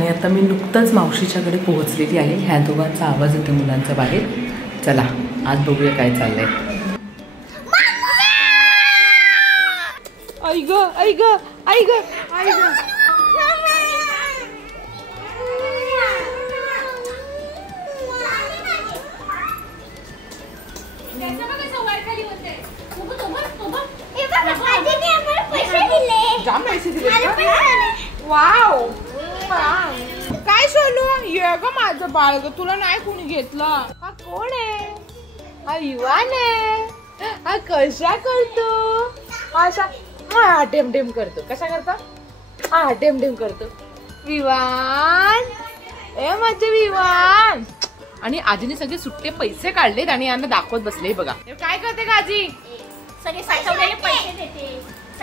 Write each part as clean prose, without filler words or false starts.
आणि आता मी नुकतंच मावशीच्याकडे पोहोचलेली आहे. ह्या दोघांचा आवाज येतो मुलांचा बाहेर. चला आज बघूया काय चाललंय. आई ग आई ग आई ग आई ग. जाम पैसे दिले का? वाव. काय सोनू ये ग माझं बाळ ग, तुला नाही कोणी घेतलं. हा कोण आहे? हा युवान आहे. हा कशा करतो? असा हा टेम टेम करतो. कशा करतो? हा टेम टेम करतो. विवान ए माझे विवान. आणि आजीने सगळे सुट्टे पैसे काढलेत आणि यांना दाखवत बसले. बघा काय करते का आजी? सगळे साठवलेले पैसे देते.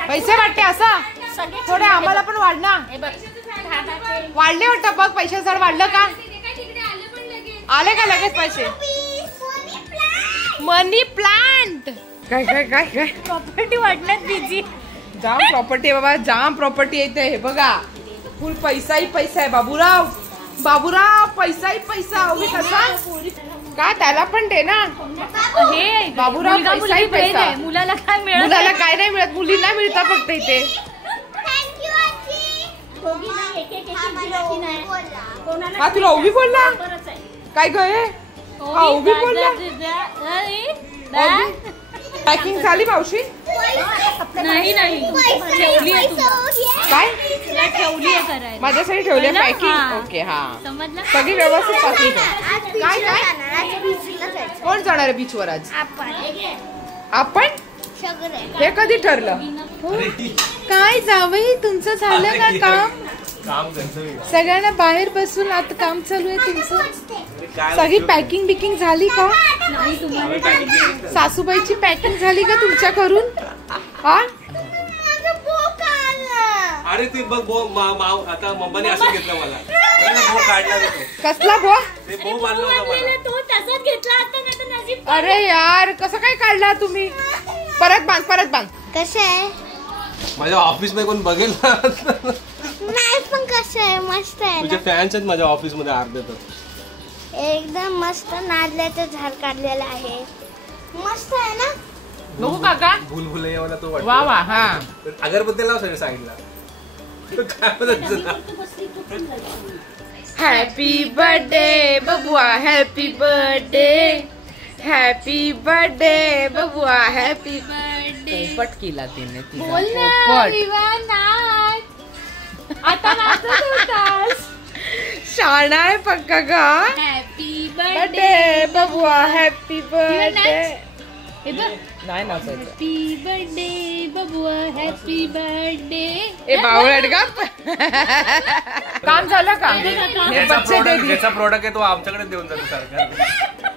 पैसे वाटते असं थोडे आम्हाला पण वाढना. वाढले वाटतं बघ. पैसे जर वाढलं का? आले का लगेच पैसे? मनी प्लांट. काय काय काय काय प्रॉपर्टी वाढण्यात बिझी. जाम प्रॉपर्टी आहे बाबा, जाम प्रॉपर्टी येते. हे बघा फुल पैसाही पैसा आहे. बाबूराव बाबूराव पैसाही पैसा. उभी कसा का? त्याला पण दे ना. हे बाबूराव पैसाही पैसा. मुलाला काय मिळत? मुलाला काय नाही मिळत, मुलींना मिळतं फक्त इथे. हा तुला उभी बोलला काय ग? हा उभी बोलला. पॅकिंग झाली मावशी? नाही नाही काय ठेवली आहे करायला माझ्यासाठी ठेवली पॅकिंग? ओके हा समजलं. सगळी व्यवस्थित पॅकिंग. काय काय कोण जाणार आहे बीच वर आज? आपण. हे कधी ठरलं? काय जावई तुमचं झालं का काम? सगळ्यांना बाहेर बसून आता काम चालू आहे तुमचं. सगळी पॅकिंग बिकिंग झाली का? सासूबाईची पॅकिंग झाली का तुमच्या करून? हा अरे ते बघ आता मम्माने असं घेतलं मला. कसला बो? ते भाऊ बांधला होता मला. तो तसाच घेतला आता नाही तर नजीब. अरे यार कसं काय काढला तुम्ही? परत बांध परत बांध. कसं आहे? माझ्या ऑफिस मध्ये कोण बघेल ना? नाही पण कसं आहे? मस्त आहे तुझे ना. फॅन्स आहेत माझ्या ऑफिस मध्ये अर्धे तर. एकदम मस्त नारळाचं झाड काढलेलं आहे. मस्त आहे ना? बघू काका. भूलभुलैया मला तो वा वाटतो. वा. हा अगरबत्ती लाव सगळं सांगितलं. काय म्हणत? हॅपी बर्थडे बबुआ. Happy birthday. हॅपी बर्थडे बबुआ. Happy birthday. पोपट केला तिने तिचा पोपट. आता नाचत होतास. शाणा आहे पक्का का? हॅपी बर्थडे बबुआ. Happy birthday. हे बघ. नाही नाचायचं. हॅपी बर्थडे बबुआ. Happy birthday. ए बावळट का? काम झालं का? हे बच्चे दे दे. ज्याचा प्रोडक्ट आहे तो आमच्याकडे देऊन जातो सरकार.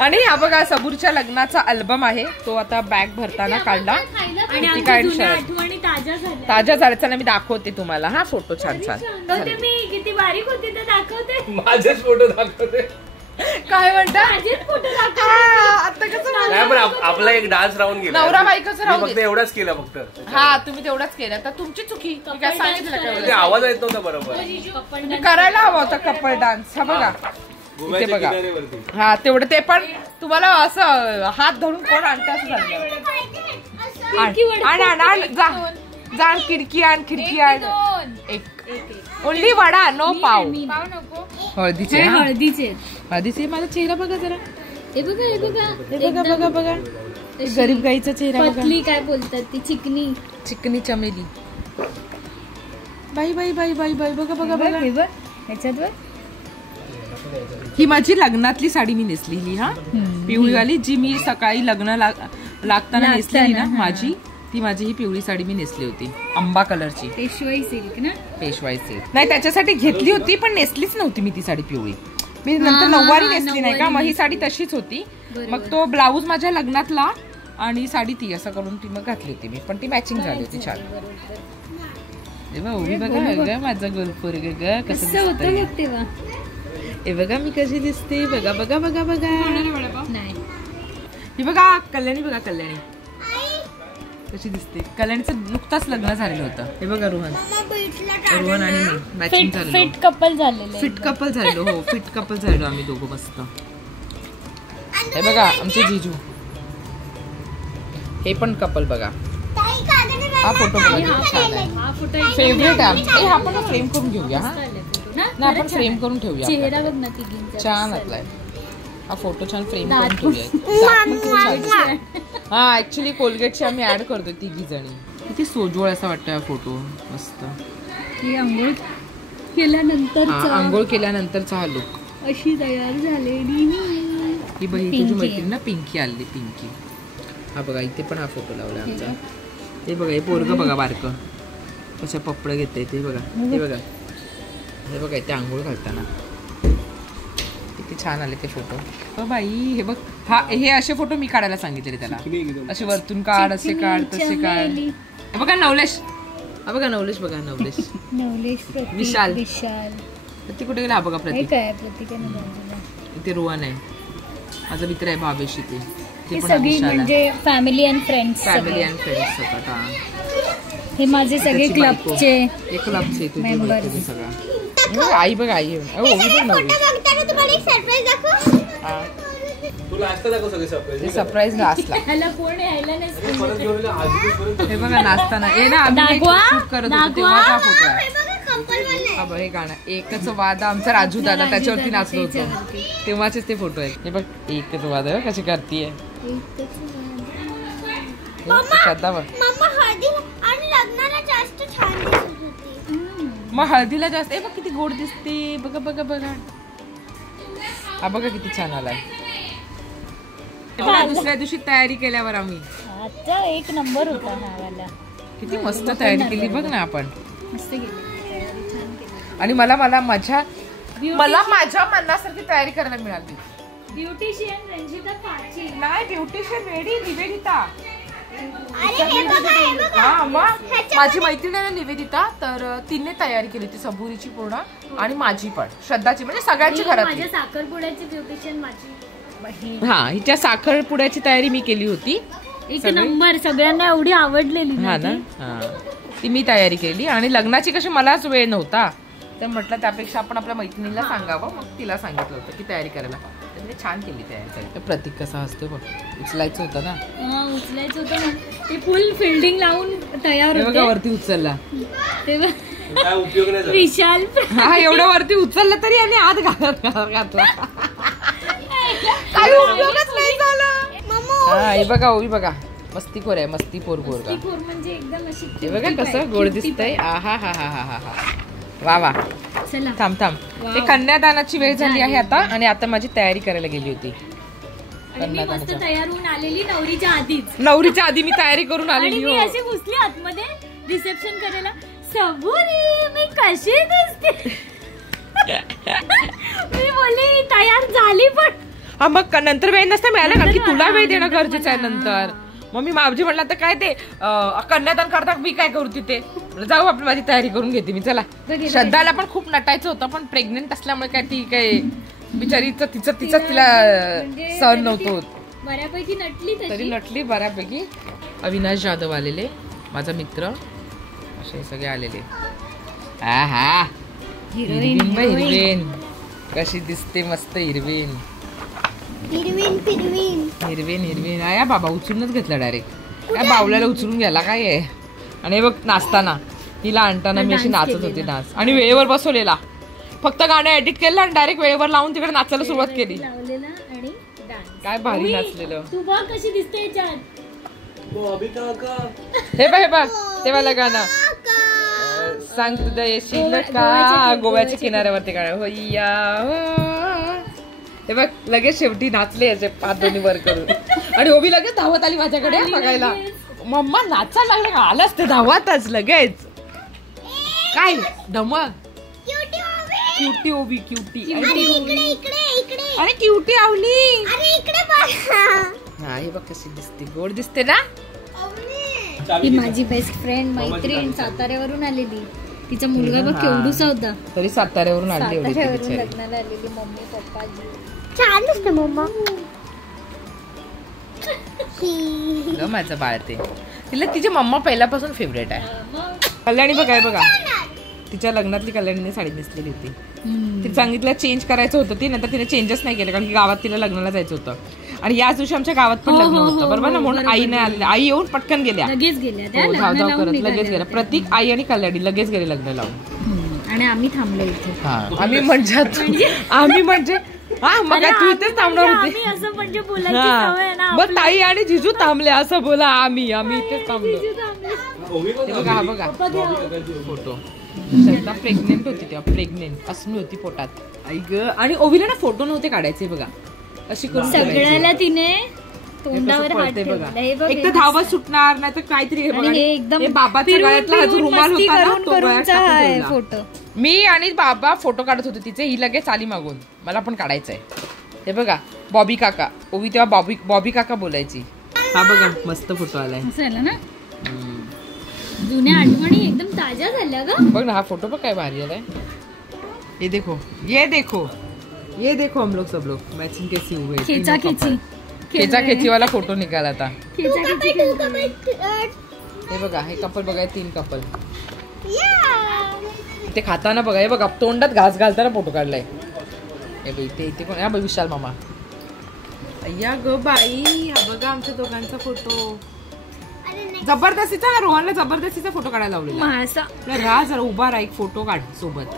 आणि हा बघा सबूरच्या लग्नाचा अल्बम आहे. तो आता बॅग भरताना काढला. आणि काय आठवणी ताज्या झाल्या. ताज्या झाल्या. चला मी दाखवते तुम्हाला. हा फोटो छान छान. मी किती बारीक होती ते दाखवते. माझेच फोटो दाखवते. काय म्हणता? माझेच फोटो दाखवते. आता कसं नाही पण आपला एक डान्स राहून गेला. नवरा बायकोचं राहू फक्त दे. एवढाच केला फक्त. हा तुम्ही तेवढाच केलं तर तुमची चुकी. मी काय सांगितलं ते का? आवाज येत नव्हता बरोबर. तुम्ही करायला हवा होता कपल डान्स. हा बघा इथे गोव्याच्या बघा. किनाऱ्यावरती. हा तेवढं ते पण तुम्हाला असं हात धरून कोण आणतं असं झालं. आण आण आण जा जा. खिडकी आण खिडकी आण. एक ओनली वडा नो पाव. हळदीचे हळदीचे. हळदीचे. माझा चेहरा बघा जरा. हे बघा हे बघा हे बघा बघा बघा. गरीब गाईचा चेहरा बघा. पतली काय बोलतात ती चिकनी चिकनी चमेली. बाई बाई बाई बाई बाई. बघा बघा बघा. हे बघ ह्याच्यात ही माझी लग्नातली साडी मी नेसलेली. हा पिवळीवाली जी मी सकाळी लग्न लागताना नेसलेली ना माझी. ती माझी ही पिवळी साडी मी नेसली होती आंबा कलरची. पेशवाई सिल्क ना? पेशवाई सिल्क. नाही त्याच्यासाठी घेतली होती पण नेसलीच नव्हती मी ती साडी पिवळी. मी नंतर नऊवारी नेसली नाही का. मग ही साडी तशीच होती. मग तो ब्लाऊज माझ्या लग्नातला आणि साडी ती असं करून ती मग घातली होती मी. पण ती मॅचिंग झाली होती छान. उभी बघा माझा गोलपोर ग कसं होतं तेव्हा. हे बघा मी कशी दिसते. बघा बघा बघा बघा. नाही ही बघा कल्याणी. बघा कल्याणी. कशी दिसते. कल्याणचं नुकताच लग्न झालेलं होतं. हे बघा रोहन आणि मी मॅचिंग झालेलो. फिट कपल झालेले. फिट कपल झालेलो. हो फिट कपल झालेलो आम्ही दोघं मस्त. हे बघा आमचे जीजू. हे पण कपल बघा. हा फोटो बघा किती छान आहे. हा फोटो फेवरेट आहे आमचा. हा आपण फ्रेम करून घेऊया. हा ना आपण फ्रेम करून ठेवूया. चेहरा बघ ना तिघींचा छान आपलाय हा फोटो. छान फ्रेम करून ठेवूया. हा ऍक्च्युली कोलगेटची आम्ही ऍड करतो तिघी जणी. किती सोजवळ असा वाटतं हा फोटो. मस्त. ही आंघोळ केल्यानंतर आंघोळ केल्यानंतरचा हा लुक. अशी तयार झालेली ही बहीण तुझी मैत्रीण ना पिंकी आली. पिंकी. हा बघा इथे पण हा फोटो लावला आमचा. ते बघा हे पोरग बघा बारकं कशा पपड घेते ते बघा. ते बघा हे बघा इथे आंघोळ घालताना किती छान आले ते फोटो. बाई हे बघ. हा हे असे फोटो मी काढायला सांगितले त्याला. असे वरतून काढ असे काढ तसे काढ. हे बघा नवलेश. हा बघा नवलेश. बघा नवलेश विशाल. प्रतीक कुठे गेला. हा बघा प्रतीक. इथे रोहन आहे माझा मित्र आहे भावेश. इथे ते पण म्हणजे फॅमिली अँड फ्रेंड्स. होता. हे माझे सगळे क्लबचे मेंबर. सगळं आई बघ. आई सरप्राईज लास्टला. हे बघा नाचताना हे ना आम्ही शूट करत होतो तेव्हा हा फोटो आहे. हा बघ हे गाणं एकच वादा आमचा राजू दादा त्याच्यावरती नाचलो होतो तेव्हाचेच ते फोटो आहेत. हे बघ एकच वादा कशी करतीये श्रद्धा बघ. मग हळदीला जास्त. ए बघ किती गोड दिसते. बघा बघा बघा. हा बघा किती छान आलाय. दुसऱ्या दिवशी तयारी केल्यावर आम्ही आजचा एक नंबर होता हा वाला. किती मस्त तयारी केली बघ ना आपण. मस्त केली. आणि मला माझ्या मनासारखी तयारी करायला मिळाली. ब्युटिशियन रंजिता पाची. नाही ब्युटिशियन वेडी निवेदिता. हा मग माझी मैत्रीण आहे निवेदिता. तर तिने तयारी केली ती सबुरीची पूर्ण आणि माझी पण श्रद्धाची म्हणजे सगळ्यांची घरात. माझ्या साखरपुड्याची ब्युटिशियन माझी. हा हिच्या साखरपुड्याची तयारी मी केली होती. एक नंबर. सगळ्यांना एवढी आवडलेली. हा ना. हा ती मी तयारी केली. आणि लग्नाची कशी मलाच वेळ नव्हता तर म्हटलं त्यापेक्षा आपण आपल्या मैत्रिणीला सांगावं. मग तिला सांगितलं होतं की तयारी करायला. छान केली तयारी. प्रतीक कसा असतो बघ. उचलायचं होतं ना. उचलायचं होतं ते फुल फिल्डिंग लावून तयार होते. वरती उचलला विशाल. हा एवढं वरती उचललं तरी आणि आत घातला. काही उपयोगच नाही झाला. हा हे बघा ओवी बघा मस्तीखोर आहे. मस्तीखोर म्हणजे एकदम अशी. हे बघा कसं गोड दिसतंय. हा हा हा हा हा हा वा वा. थांब ते कन्यादानाची वेळ झाली आहे आता. आणि आता माझी तयारी करायला गेली होती. तयार होऊन आलेली नवरीच्या आधी मी तयारी करून आलेली. मी अशी घुसली आतमध्ये रिसेप्शन करायला. सबुरी मी कशी दिसते. मी बोलली तयार झाली पण. हा मग नंतर वेळ नसता मिळाला कारण की तुला वेळ देणं गरजेचं आहे नंतर. मग मी मावजी म्हणला तर काय ते कन्यादान करता मी काय करू तिथे. जाऊ आपली माझी तयारी करून घेते मी. चला. श्रद्धाला पण खूप नटायचं होतं पण प्रेग्नेंट असल्यामुळे काय ती काय बिचारीचं तिचं तिला सहन नव्हतं होत. बऱ्यापैकी नटली तरी नटली बऱ्यापैकी. अविनाश जाधव आलेले माझा मित्र असे सगळे आलेले. हा हा हिरवीन कशी दिसते मस्त. हिरवीन या बाबा उचलूनच घेतला डायरेक्ट. काय बावल्याला उचलून घ्यायला काय आहे. आणि बघ नाचताना हिला आणताना मी अशी नाचत होती डान्स. आणि वेळेवर बसवलेला. फक्त गाणं एडिट केलं आणि डायरेक्ट वेळेवर लावून तिकडे नाचायला सुरुवात केली. काय भारी नाचलेलं. तू बघ कशी दिसते. हे बघ ते वाला गाणं सांग तुझ्या येशील का गोव्याच्या किनाऱ्यावरती काय होईया. हे बघ लगेच शेवटी नाचले याचे पाच दोन्ही वर करून. आणि ओबी लगेच धावत आली माझ्याकडे बघायला. मम्मा नाचायला लागले का. आलाच ते धावतच लगेच. काय धमक. क्युटी ओबी क्युटी. अरे क्युटी आवली. हा हे बघ कशी दिसते. गोड दिसते ना. ही माझी बेस्ट फ्रेंड मैत्रीण साताऱ्यावरून आलेली. तिचा मुलगा बघ केवढूसा होता. तरी साताऱ्यावरून आली. लग्नाला आलेली मम्मी पप्पा. छान दिसते मम्मा. माझं बाळ ते तिला तिची मम्मा पहिल्यापासून फेवरेट आहे. कल्याणी बघा बघा, तिच्या लग्नातली कल्याणीने साडी नेसलेली होती. तिला सांगितलं चेंज करायचं होतं ती, नंतर तिने चेंजच नाही केलं कारण की गावात तिला लग्नाला जायचं होतं. आणि याच दिवशी आमच्या गावात पण लग्न होतं बरोबर ना, म्हणून आई नाही आली. आई येऊन पटकन गेल्या, लगेच गेल्या धाव धाव करत लगेच गेल्या. प्रतीक, आई आणि कल्याणी लगेच गेले लग्न लावून. आणि आम्ही थांबलो इथे. आम्ही म्हणजे हा मग तू इथेच थांबणार होती. असं म्हणजे बोलायची सवय आहे ना. मग ताई आणि जिजू थांबले असं बोला. आम्ही इथेच थांबलो. बघा बघा फोटो. श्रद्धा प्रेग्नेंट होती तेव्हा, प्रेग्नेंट असली होती पोटात. आई ग. आणि ओवीला ना फोटो नव्हते काढायचे बघा, अशी करून सगळ्याला तिने तोंडावर हात बघा. ठेवला. एक तर धावत सुटणार नाही तर काहीतरी एकदम बाबाच्या गळ्यातला हा जो रुमाल होता ना तो गळ्यात टाकून ठेवला. फोटो मी आणि बाबा फोटो काढत होते तिचे, ही लगेच आली मागून, मला पण काढायचंय. हे बघा बॉबी काका, ओवी तेव्हा बॉबी काका बोलायची. हा बघा मस्त फोटो आलाय. असं आलं ना, जुन्या आठवणी एकदम ताज्या झाल्या ग. बघ ना हा फोटो बघ काय भारी आलाय. ये देखो ये देखो ये देखो, हम लोग सब लोग मैचिंग कैसी हुए. खेचा खेची वाला फोटो निघाला आता. खेचा खेची. हे बघा हे कपल बघा, 3 कपल. ते खाताना बघा, हे बघा तोंडात घास घालताना फोटो काढलाय. हे बघ इथे कोण, हा बघ विशाल मामा. अय्या ग बाई, हा बघा आमच्या दोघांचा फोटो. जबरदस्तीचा ना, रोहनला जबरदस्तीचा फोटो काढायला लावलेला. राहा जरा उभा राहा, एक फोटो काढ सोबत.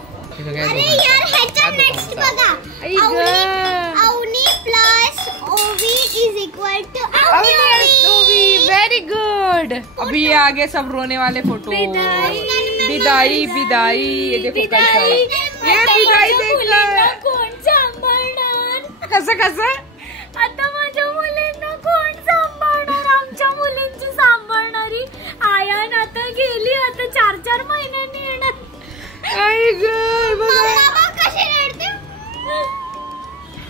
Very good. अभी ये आगे सब रोने वाले फोटो. विदाई विदाई. ये देखो कैसा है. ये विदाई देखकर कसं आता माझ्या मुलींना कोण सांभाळणार. आमच्या मुलींची सांभाळणारी आयान आता गेली, आता 4-4 महिन्यांनी येणार. आई ग बघा.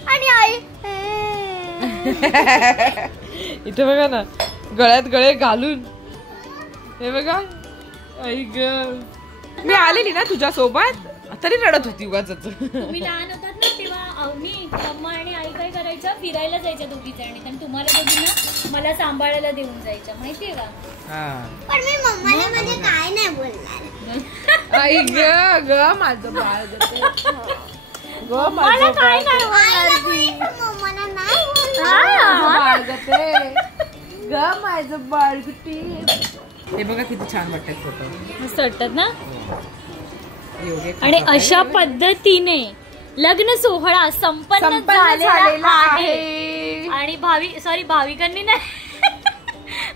आणि आई इथे बघा ना, गळ्यात गळे घालून. हे बघा. आई ग, मी आलेली ना तुझ्या सोबत तरी रडत होती उगाच. तुम्ही लहान होतात ना तेव्हा मी, मम्मा आणि आई काय करायच्या, फिरायला जायच्या दोघी जणी, आणि तुम्हाला दोघींना मला सांभाळायला देऊन जायच्या, माहितीये का. पण मी मम्माला म्हणजे काय नाही बोलणार. आई ग ग माझं बाळ ग मला काय नाही मम्माला नाही ग माझं बाळ गुटी. हे बघा किती छान वाटतात फोटो, मस्त वाटतात ना. आणि अशा पद्धतीने लग्न सोहळा संपन्न झालेला आहे. आणि भाविकांनी नाही,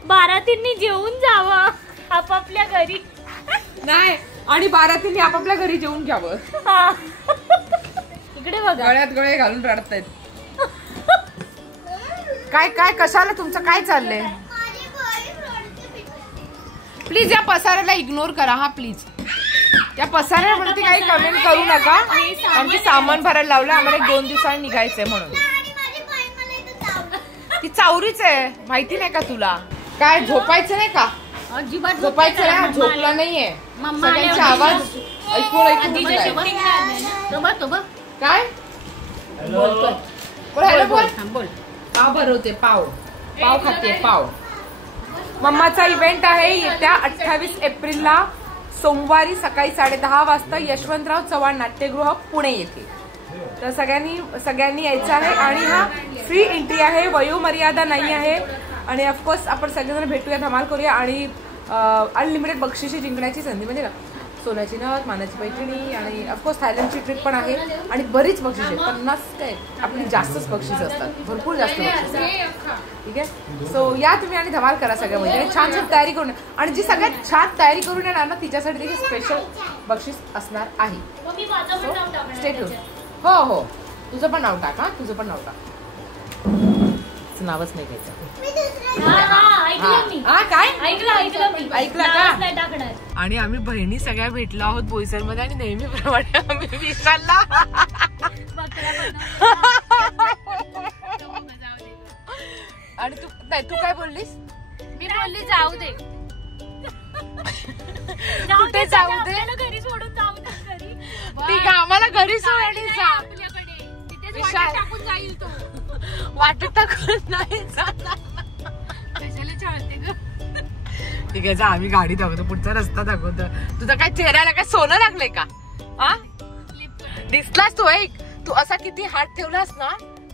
बारातींनी जेवून जावं आपापल्या घरी. नाही, आणि बारातींनी आपापल्या घरी जेवून घ्यावं. इकडे बघा, गळ्यात गळे घालून रडतायत. काय काय कशाला तुमचं काय चाललंय. प्लीज या पसाऱ्याला इग्नोर करा. हा प्लीज, या पसाऱ्यावरती काही कमेंट करू नका. आमची सामान भरायला लावलं, आम्हाला 2 दिवसांनी निघायचंय म्हणून. ती चावरीच आहे, माहिती नाही का तुला. काय झोपायचं नाही का, झोपायचं नाही. झोपला नाहीये, सगळ्यांचा आवाज ऐकून काय बोल. पाव भरवते, पाव खाते पाव. मम्माचा इव्हेंट आहे येत्या 28 एप्रिलला सोमवारी सकाळी 10:30 वाजता यशवंतराव चव्हाण नाट्यगृह पुणे येथे. तर सगळ्यांनी यायचं आहे. आणि हा फ्री एंट्री आहे, वयोमर्यादा नाही आहे. आणि ऑफकोर्स आपण सगळेजण भेटूया, धमाल करूया. आणि अनलिमिटेड बक्षिसे जिंकण्याची संधी, म्हणजे ना सोन्याची नथ, मानाची पैठणी, आणि ऑफकोर्स थायलंडची ट्रिप पण आहे. आणि बरीच बक्षिसे, 50 काय आपली जास्तच बक्षीस असतात, भरपूर जास्त बक्षीस. ठीक आहे. सो या तुम्ही आणि धमाल करा सगळ्या म्हणजे छान छान तयारी करून. आणि जी सगळ्यात छान तयारी करून येणार ना तिच्यासाठी देखील स्पेशल बक्षीस असणार आहे. Stay tune. हो तुझं पण नाव टाक. तुझं पण नाव टाक, नावच नाही घ्यायचं. काय ऐकलं का. आणि आम्ही बहिणी सगळ्या भेटलो आहोत बोईसर मध्ये, आणि नेहमीप्रमाणे आम्ही विसरला. आणि तू काय बोललीस. मी बोलली जाऊ दे, कुठे जाऊ दे, घरी सोडून जाऊ दे. ठीक आहे, आम्हाला घरी सोडून जा. टाकून जाईल तो, वाटत टाकून नाही जाणार. कशाला चालते ग. ठीक आहे, आम्ही गाडी दाखवतो, पुढचा रस्ता दाखवतो. तुझा काय चेहऱ्याला काय सोनं लागलंय का? हा दिसलास तू? एक तू असा किती हात ठेवलास ना,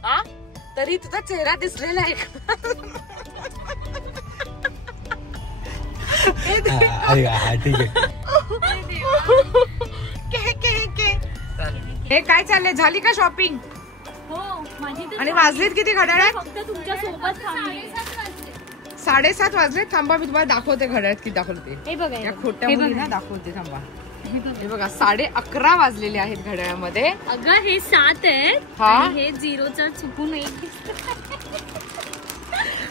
हा तरी तुझा चेहरा दिसलेला आहे. हे काय चाललंय? झाली का शॉपिंग? हो माझी. आणि वाजलेत किती घड्याळात? फक्त तुमच्या सोबत थांबले. 7:30 वाजले. थांबा मी तुम्हाला दाखवते घड्याळात किती दाखवलं ते. हे बघा या खोट्या मुलींना दाखवते. थांबा, हे बघा 11:30 वाजलेले आहेत घड्याळामध्ये. अगं हे 7 आहेत आणि हे 0चं चुकून 1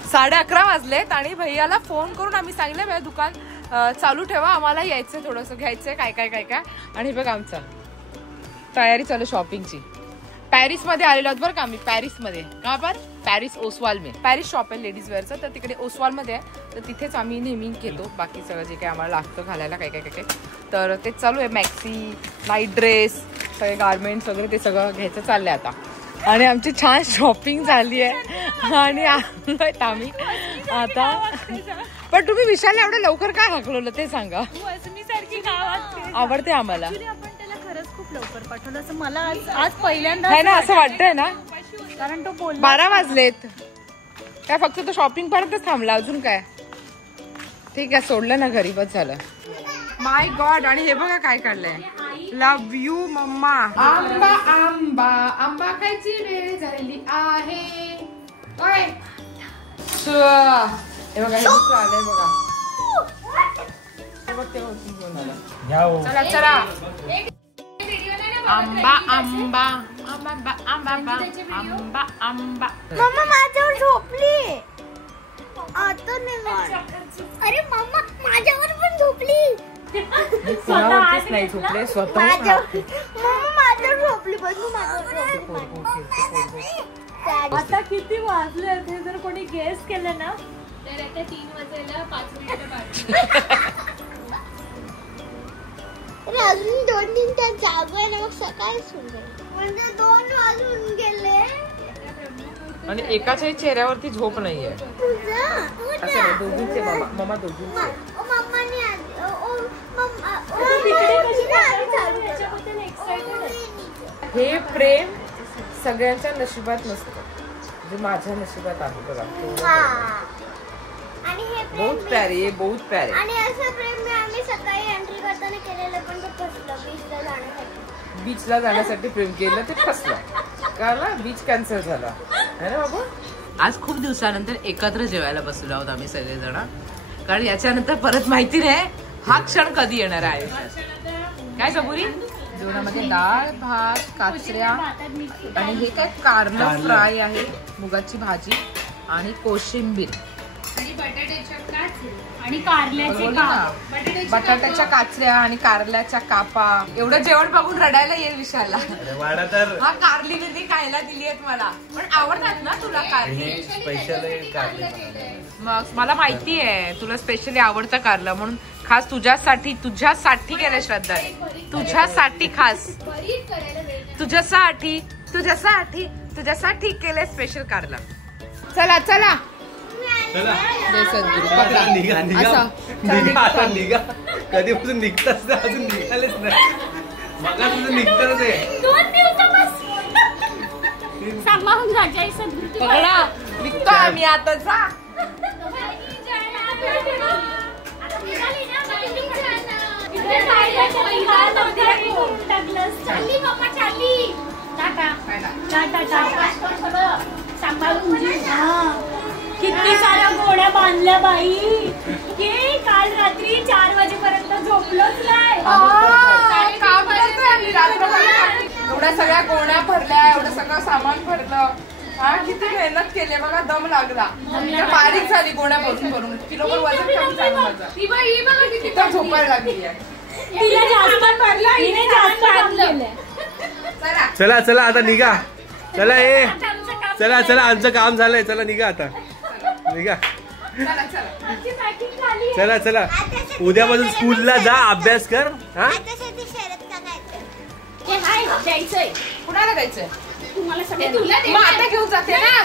11:30 वाजलेत आणि भैयाला फोन करून आम्ही सांगितलं भैया दुकान चालू ठेवा, आम्हाला यायचंय, थोडंसं घ्यायचंय काय काय काय काय. आणि बघ आमचा तयारी चालू शॉपिंगची. पॅरिस मध्ये आलेलो आहोत बरं का आम्ही. पॅरिस मध्ये का पर पॅरिस ओसवाल में. पॅरिस शॉप आहे लेडीज वेअरचं, तर तिकडे ओसवाल मध्ये आहे, तर तिथेच आम्ही नेहमी घेतो बाकी सगळं जे काही आम्हाला लागतं घालायला काय काय काय काय. तर तेच चालू आहे. मॅक्सी, नाईट ड्रेस, सगळे गारमेंट्स वगैरे ते सगळं घ्यायचं चाललंय आता. आणि आमची छान शॉपिंग झाली आहे आणि आम्ही आता. पण तुम्ही विशालला एवढं लवकर काय हाकलवलं ते सांगा. आवडते आम्हाला. खरंच खूप लवकर पाठवलं असं मला आज पहिल्यांदा आहे ना, असं वाटतंय ना, कारण तो बोल. 12 वाजलेत काय, फक्त तो शॉपिंग पर्यंतच थांबला, अजून काय. ठीक आहे, सोडलं ना घरी, बस झालं. माय गॉड. आणि हे बघा काय काढलंय. लव यू मम्मा. आंबा आंबा आंबा खायची वेळ झालेली आहे. हे बघा, हे दुसरं आलंय बघा. चला चला. आंबा आंबा आंबा आंबा आंबा आंबा. मम्मा माझ्यावर झोपली. आता नाही. अरे मम्मा माझ्यावर पण झोपली. कुणावरतीच नाही झोपले, स्वतः. मम्मा माझ्यावर झोपली. बस आता किती वाजले हे जर कोणी गेस केलं ना तर आता 3 वाजायला 5 मिनिटं बाकी. अजून 2-3 तास जागो आहे ना, मग सकाळी सुरू म्हणजे 2 वाजून गेले. आणि एकाच्याही चेहऱ्यावरती झोप नाहीये. असं दोघींचे मम्मा दोघींचे. हे प्रेम सगळ्यांच्या नशिबात नसतं, जे माझ्या नशिबात आहे बघा. बहुत प्यारे आहे, बहुत प्यारे. आणि असं प्रेम आम्ही सकाळी एंट्री करताना केलेलं, पण ते फसलं. बीचला जाण्यासाठी प्रेम केलं, ते फसलं. कारण बीच कॅन्सल झाला है ना बाबू. आज खूप दिवसानंतर एकत्र जेवायला बसलो आहोत आम्ही सगळेजण, कारण याच्यानंतर परत माहिती नाही हा क्षण कधी येणार आहे. काय सबुरी? जेवणामध्ये डाळ, भात, काचऱ्या आणि हे काय कारलं फ्राय आहे, मुगाची भाजी आणि कोशिंबीर आणि कारल्याचे काप, बटाट्याच्या काचऱ्या आणि कारल्याच्या कापा. एवढं जेवण बघून रडायला येईल विशालला. हा कारली ती खायला दिली आहेत मला, पण आवडतात ना तुला कारली? मग मला माहिती आहे तुला स्पेशली आवडतं कारलं, म्हणून खास तुझ्यासाठी केलं श्रद्धा, तुझ्यासाठी खास तुझ्यासाठी केलंय स्पेशल कारलं. चला चला कधीपासून निघताच अजून निघालेच नाही. मग तुझं निघताच आहे. 2 दिवसापासून निघतो आम्ही आता. जा किती साऱ्या गोण्या बांधल्या बाई. काल रात्री 4 वाजेपर्यंत झोपलोच नाही. एवढ्या सगळ्या गोण्या भरल्या, एवढं सगळं सामान भरलं. हा किती मेहनत केली बघा, दम लागला. बारीक झाली गोण्या भरून भरून, किलोभर वजन कमी झालं माझं. किती झोपायला लागली आहे. चला चला आता निघा. चला चला चला आमचं काम झालंय. चला निघा आता, निघा. चला चला उद्यापासून स्कूलला जा, अभ्यास कर. हा कुणाला जायचंय? मग आता घेऊन जाते ना.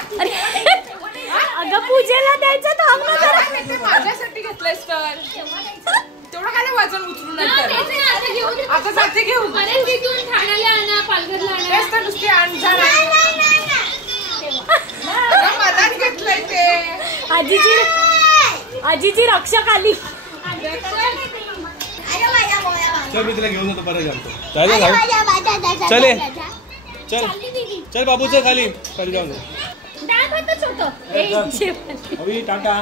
अगं पूजेला द्यायचं थांब ना जरा. ते माझ्यासाठी घेतलंयस तर तेवढं काय वजन उचलून नंतर आता जाते घेऊन तेच तर नुसती आणणार मदत घेतलंय ते. आजीची रक्षक आली. चल मी तिला घेऊन जातो परत जातो. चल चल चल बाबू चल खाली खाली जाऊन टाटा.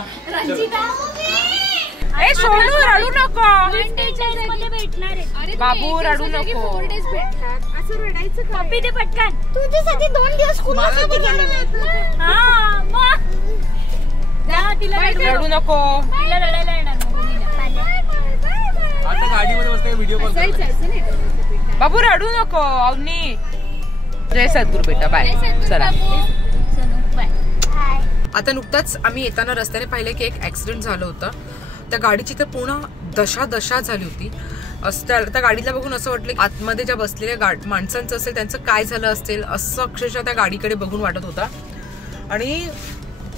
ए सोनू रडू नको बाबू रडू नको. पप्पी दे पटकन. तुझ्यासाठी 2 दिवस स्कूलमध्ये गेले. रडू नको. आता गाडीमध्ये बसता व्हिडिओ कॉल बाबू रडू नको. अवनी जय सद्गुरू बेटा बाय. चला आता नुकताच आम्ही येताना रस्त्याने पाहिलं की एक ऍक्सिडेंट झालं होतं. त्या गाडीची तर पूर्ण दशा झाली होती. त्या गाडीला बघून असं वाटलं की आतमध्ये ज्या बसलेल्या माणसांचं असेल त्यांचं काय झालं असेल असं अक्षरशः त्या गाडीकडे बघून वाटत होता. आणि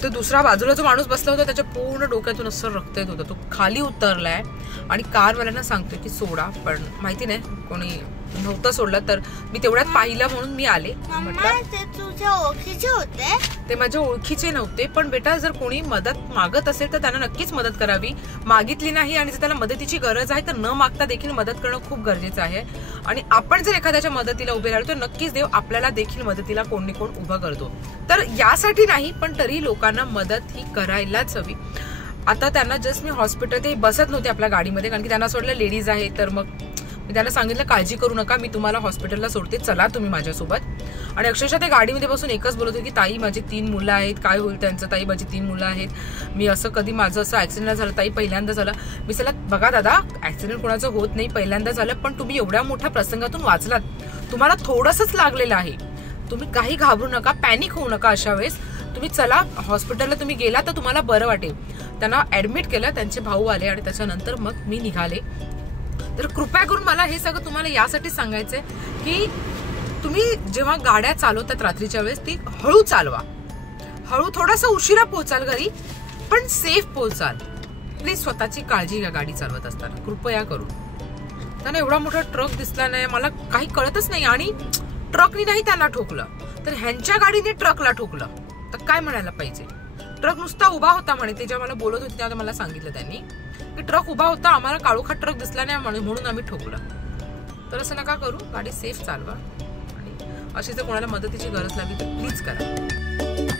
तो दुसरा बाजूला जो माणूस बसला होता त्याच्या पूर्ण डोक्यातून असं रक्त येत होतं. तो खाली उतरलाय आणि कारवाल्यांना सांगतोय की सोडा, पण माहिती नाही कोणी नव्हतं सोडलं. तर मी तेवढ्यात पाहिलं म्हणून मी आले. म्हटलं तुझ्या ओळखीचे होते? ते माझ्या ओळखीचे नव्हते, पण बेटा जर कोणी मदत मागत असेल तर त्यांना नक्कीच मदत करावी. मागितली नाही आणि जर त्याला मदतीची गरज आहे तर न मागता देखील मदत करणं खूप गरजेचं आहे. आणि आपण जर एखाद्याच्या मदतीला उभे राहिलो तर नक्कीच देव आपल्याला देखील मदतीला कोण कोण उभं करतो. तर यासाठी नाही पण तरी लोकांना मदत ही करायलाच हवी. आता त्यांना जस्ट मी हॉस्पिटल ते बसत नव्हते आपल्या गाडीमध्ये, कारण की त्यांना सोडलं लेडीज आहे. तर मग मी त्यांना सांगितलं काळजी करू नका, मी तुम्हाला हॉस्पिटलला सोडते, चला तुम्ही माझ्यासोबत. आणि अक्षरशः ते गाडीमध्ये बसून एकच बोलत होते की ताई माझी 3 मुलं आहेत, काय होईल त्यांचं, ताई माझी 3 मुलं आहेत, मी असं कधी माझं असं ऍक्सिडेंट झालं ताई पहिल्यांदा झालं. मी चला बघा दादा ऍक्सिडेंट कोणाचं होत नाही, पहिल्यांदा झालं, पण तुम्ही एवढ्या मोठ्या प्रसंगातून वाचलात, तुम्हाला थोडंसंच लागलेलं आहे, तुम्ही काही घाबरू नका, पॅनिक होऊ नका. अशा वेळेस तुम्ही चला हॉस्पिटलला, तुम्ही गेला तर तुम्हाला बरं वाटेल. त्यांना ऍडमिट केलं, त्यांचे भाऊ आले आणि त्याच्यानंतर मग मी निघाले. तर कृपया करून मला हे सगळं तुम्हाला यासाठी सांगायचंय की तुम्ही जेव्हा गाड्या चालवतात रात्रीच्या वेळेस ती हळू चालवा, हळू, थोडासा उशिरा पोहोचाल घरी पण सेफ पोहोचाल. प्लीज स्वतःची काळजी घ्या गाडी चालवत असताना, कृपया करून. त्यांना एवढा मोठा ट्रक दिसला नाही, मला काही कळतच नाही. आणि ट्रकनी नाही त्यांना ठोकलं तर ह्यांच्या गाडीने ट्रकला ठोकलं तर काय म्हणायला पाहिजे. ट्रक नुसता उभा होता म्हणे, ते जेव्हा मला बोलत होते तेव्हा मला सांगितलं त्यांनी की ट्रक उभा होता, आम्हाला काळोखात ट्रक दिसला नाही म्हणून आम्ही ठोकलं. तर असं नका करू, गाडी सेफ चालवा. आणि अशी जर कोणाला मदतीची गरज लागली तर प्लीज करा.